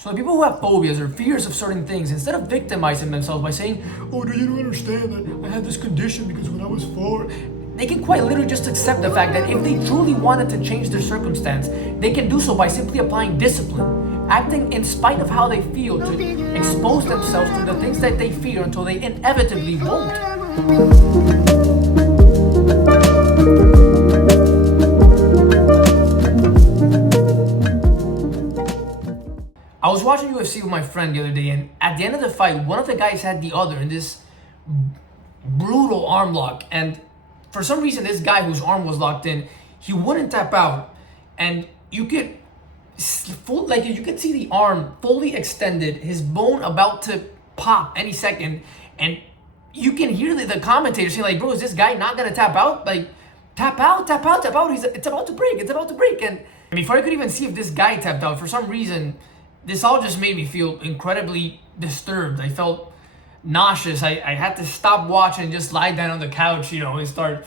So the people who have phobias or fears of certain things, instead of victimizing themselves by saying, oh, do you don't understand that I had this condition because when I was 4, they can quite literally just accept the fact that if they truly wanted to change their circumstance, they can do so by simply applying discipline, acting in spite of how they feel to expose themselves to the things that they fear until they inevitably won't. I was watching UFC with my friend the other day, and at the end of the fight, one of the guys had the other in this brutal arm lock, and for some reason, this guy whose arm was locked in, he wouldn't tap out, and you could see the arm fully extended, his bone about to pop any second, and you can hear the commentator saying like, bro, is this guy not gonna tap out? Like, tap out, tap out, tap out. It's about to break. And before I could even see if this guy tapped out, for some reason, this all just made me feel incredibly disturbed. I felt nauseous. I had to stop watching and just lie down on the couch, and start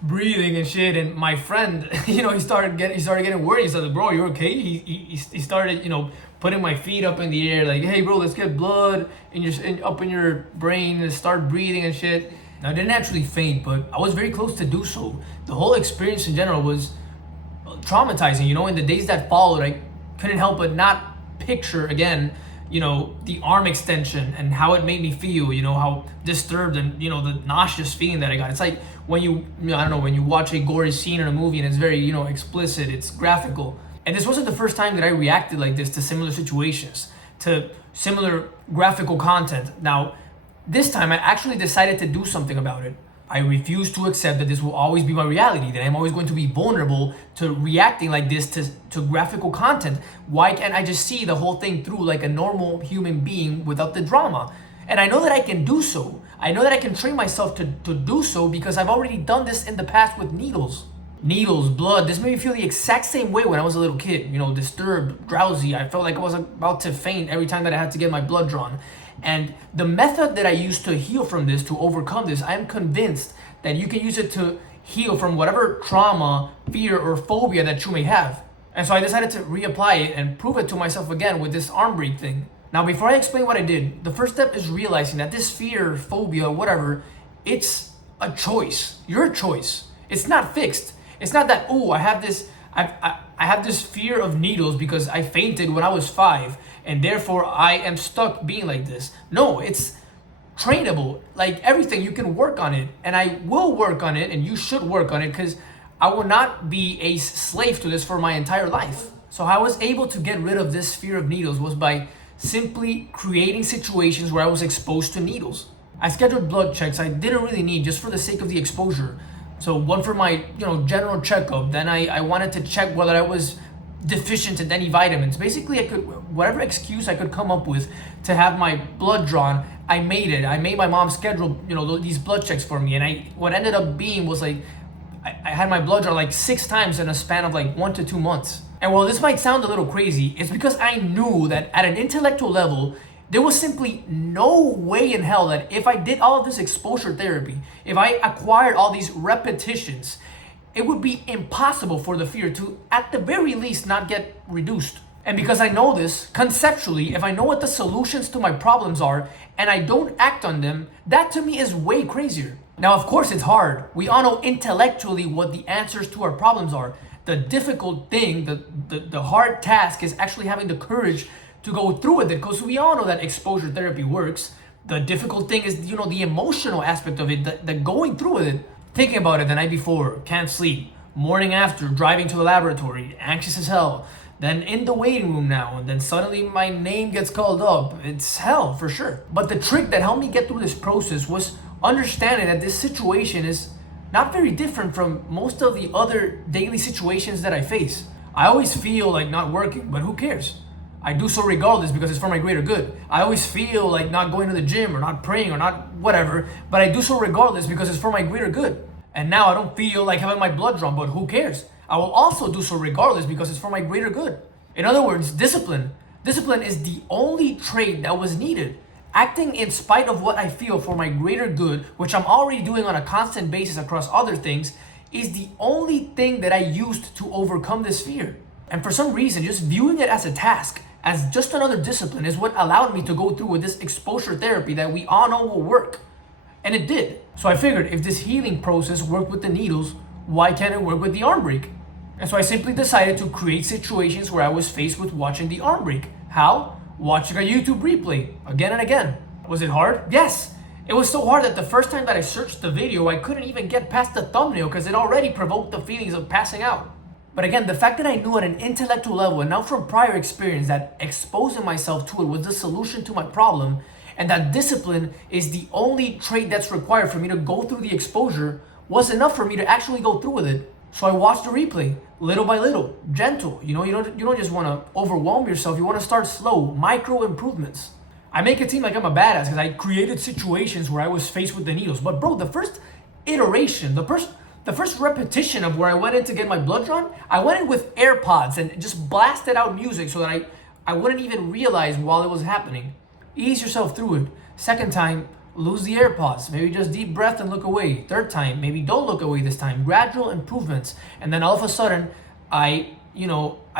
breathing and shit. And my friend, he started getting worried. He said, bro, you okay? He started, putting my feet up in the air, like, hey, bro, let's get blood up in your brain and start breathing and shit. Now, I didn't actually faint, but I was very close to do so. The whole experience in general was traumatizing. In the days that followed, I couldn't help but not picture again, the arm extension and how it made me feel, how disturbed and, the nauseous feeling that I got. It's like when when you watch a gory scene in a movie and it's very, explicit, it's graphical. And this wasn't the first time that I reacted like this to similar situations, to similar graphical content. Now, this time I actually decided to do something about it. I refuse to accept that this will always be my reality, that I'm always going to be vulnerable to reacting like this to graphical content. Why can't I just see the whole thing through like a normal human being without the drama? And I know that I can do so. I know that I can train myself to do so because I've already done this in the past with needles. Needles, blood, this made me feel the exact same way when I was a little kid, disturbed, drowsy. I felt like I was about to faint every time that I had to get my blood drawn. And the method that I used to heal from this, to overcome this, I'm convinced that you can use it to heal from whatever trauma, fear, or phobia that you may have. And so I decided to reapply it and prove it to myself again with this arm break thing. Now, before I explain what I did, the first step is realizing that this fear, phobia, whatever, it's a choice. Your choice. It's not fixed. It's not that, I have this fear of needles because I fainted when I was 5. And therefore I am stuck being like this. No, it's trainable. Like everything, you can work on it. And I will work on it, and you should work on it, because I will not be a slave to this for my entire life. So how I was able to get rid of this fear of needles was by simply creating situations where I was exposed to needles. I scheduled blood checks I didn't really need, just for the sake of the exposure. So one for my general checkup. Then I wanted to check whether I was deficient in any vitamins. Basically, whatever excuse I could come up with to have my blood drawn, I made it. I made my mom schedule, these blood checks for me. And what ended up being was like, I had my blood drawn like 6 times in a span of like 1 to 2 months. And while this might sound a little crazy, it's because I knew that at an intellectual level, there was simply no way in hell that if I did all of this exposure therapy, if I acquired all these repetitions, it would be impossible for the fear to, at the very least, not get reduced. And because I know this, conceptually, if I know what the solutions to my problems are, and I don't act on them, that to me is way crazier. Now, of course, it's hard. We all know intellectually what the answers to our problems are. The difficult thing, the hard task is actually having the courage to go through with it, because we all know that exposure therapy works. The difficult thing is, the emotional aspect of it, the going through with it. Thinking about it the night before, can't sleep. Morning after, driving to the laboratory, anxious as hell. Then in the waiting room now, and then suddenly my name gets called up. It's hell for sure. But the trick that helped me get through this process was understanding that this situation is not very different from most of the other daily situations that I face. I always feel like not working, but who cares? I do so regardless because it's for my greater good. I always feel like not going to the gym or not praying or not whatever, but I do so regardless because it's for my greater good. And now I don't feel like having my blood drawn, but who cares? I will also do so regardless because it's for my greater good. In other words, discipline. Discipline is the only trait that was needed. Acting in spite of what I feel for my greater good, which I'm already doing on a constant basis across other things, is the only thing that I used to overcome this fear. And for some reason, just viewing it as a task, as just another discipline is what allowed me to go through with this exposure therapy that we all know will work. And it did. So I figured if this healing process worked with the needles, why can't it work with the arm break? And so I simply decided to create situations where I was faced with watching the arm break. How? Watching a YouTube replay again and again. Was it hard? Yes. It was so hard that the first time that I searched the video, I couldn't even get past the thumbnail because it already provoked the feelings of passing out. But again, the fact that I knew at an intellectual level and now from prior experience that exposing myself to it was the solution to my problem, and that discipline is the only trait that's required for me to go through the exposure, was enough for me to actually go through with it. So I watched the replay, little by little, gentle. You don't just want to overwhelm yourself. You want to start slow, micro improvements. I make it seem like I'm a badass because I created situations where I was faced with the needles. But bro, the first iteration, the first repetition of where I went in to get my blood drawn, I went in with AirPods and just blasted out music so that I wouldn't even realize while it was happening. Ease yourself through it. Second time, lose the AirPods. Maybe just deep breath and look away. Third time, maybe don't look away this time. Gradual improvements. And then all of a sudden, I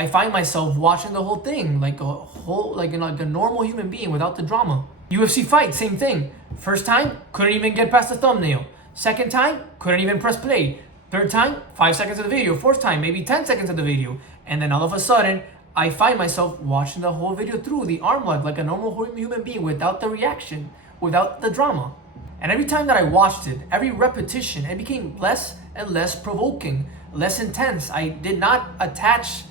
find myself watching the whole thing like a normal human being without the drama. UFC fight, same thing. First time, couldn't even get past the thumbnail. Second time, couldn't even press play. Third time, 5 seconds of the video. Fourth time, maybe 10 seconds of the video. And then all of a sudden, I find myself watching the whole video through, the arm lock, like a normal human being without the reaction, without the drama. And every time that I watched it, every repetition, it became less and less provoking, less intense. I did not attach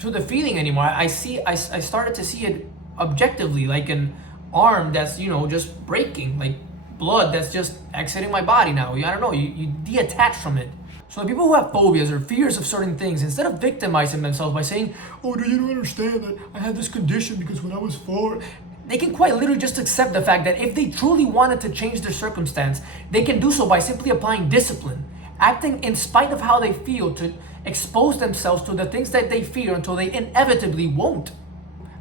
to the feeling anymore. I started to see it objectively, like an arm that's, just breaking, like blood that's just exiting my body now. I don't know, you detach from it. So the people who have phobias or fears of certain things, instead of victimizing themselves by saying, oh, do you don't understand that I had this condition because when I was 4, they can quite literally just accept the fact that if they truly wanted to change their circumstance, they can do so by simply applying discipline, acting in spite of how they feel to expose themselves to the things that they fear until they inevitably won't.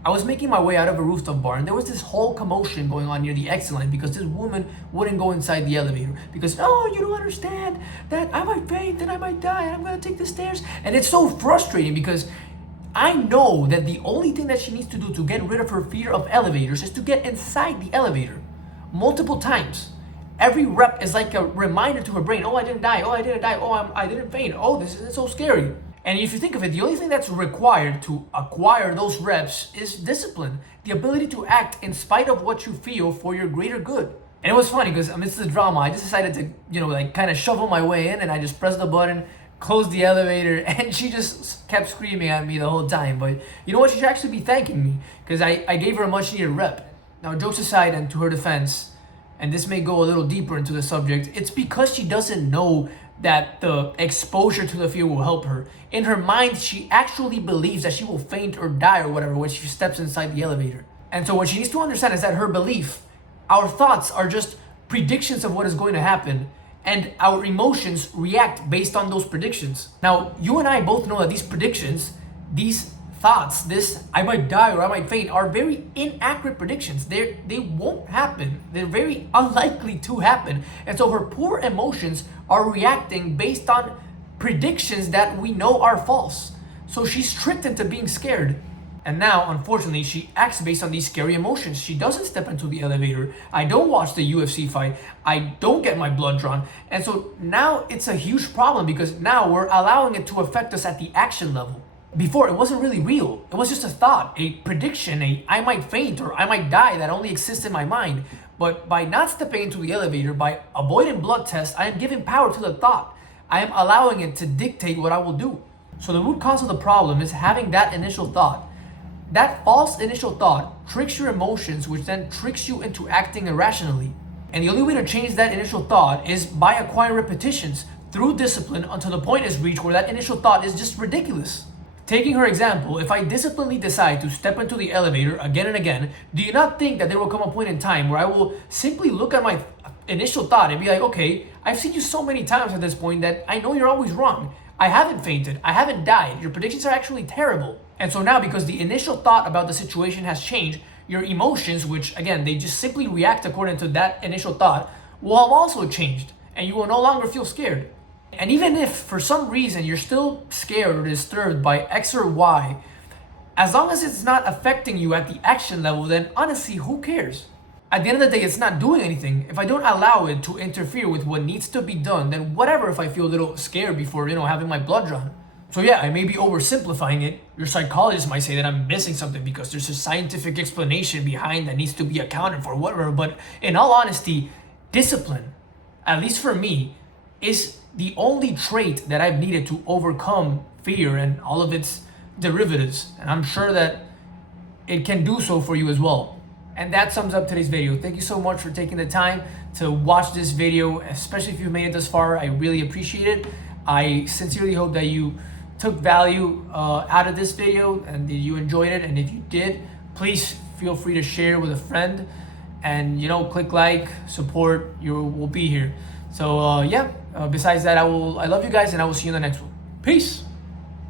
I was making my way out of a rooftop bar and there was this whole commotion going on near the exit line because this woman wouldn't go inside the elevator because, oh, you don't understand that I might faint and I might die and I'm gonna take the stairs. And it's so frustrating because I know that the only thing that she needs to do to get rid of her fear of elevators is to get inside the elevator multiple times. Every rep is like a reminder to her brain, oh, I didn't die, oh, I didn't die, oh, I didn't faint, oh, this isn't so scary. And if you think of it, the only thing that's required to acquire those reps is discipline, the ability to act in spite of what you feel for your greater good. And it was funny because amidst the drama, I just decided to, kind of shovel my way in and I just pressed the button, closed the elevator, and she just kept screaming at me the whole time. But you know what? She should actually be thanking me because I gave her a much needed rep. Now, jokes aside and to her defense, and this may go a little deeper into the subject, it's because she doesn't know that the exposure to the fear will help her. In her mind, she actually believes that she will faint or die or whatever when she steps inside the elevator. And so what she needs to understand is that her belief, our thoughts are just predictions of what is going to happen, and our emotions react based on those predictions. Now, you and I both know that these predictions, these thoughts, this I might die or I might faint, are very inaccurate predictions. They won't happen. They're very unlikely to happen. And so her poor emotions are reacting based on predictions that we know are false. So she's tricked into being scared. And now, unfortunately, she acts based on these scary emotions. She doesn't step into the elevator. I don't watch the UFC fight. I don't get my blood drawn. And so now it's a huge problem because now we're allowing it to affect us at the action level. Before, it wasn't really real. It was just a thought, a prediction, I might faint or I might die that only exists in my mind. But by not stepping into the elevator, by avoiding blood tests, I am giving power to the thought. I am allowing it to dictate what I will do. So the root cause of the problem is having that initial thought. That false initial thought tricks your emotions, which then tricks you into acting irrationally. And the only way to change that initial thought is by acquiring repetitions through discipline until the point is reached where that initial thought is just ridiculous. Taking her example, if I disciplinedly decide to step into the elevator again and again, do you not think that there will come a point in time where I will simply look at my initial thought and be like, okay, I've seen you so many times at this point that I know you're always wrong. I haven't fainted. I haven't died. Your predictions are actually terrible. And so now, because the initial thought about the situation has changed, your emotions, which again, they just simply react according to that initial thought, will have also changed and you will no longer feel scared. And even if for some reason you're still scared or disturbed by X or Y, As long as it's not affecting you at the action level, then honestly, who cares? At the end of the day, it's not doing anything. If I don't allow it to interfere with what needs to be done, then whatever if I feel a little scared before, having my blood drawn. So yeah, I may be oversimplifying it. Your psychologist might say that I'm missing something because there's a scientific explanation behind that needs to be accounted for, whatever. But in all honesty, discipline, at least for me, is the only trait that I've needed to overcome fear and all of its derivatives. And I'm sure that it can do so for you as well. And that sums up today's video. Thank you so much for taking the time to watch this video, especially if you've made it this far. I really appreciate it. I sincerely hope that you took value out of this video and that you enjoyed it. And if you did, please feel free to share with a friend and, click like, support, we'll be here. So besides that, I love you guys and I will see you in the next one. Peace.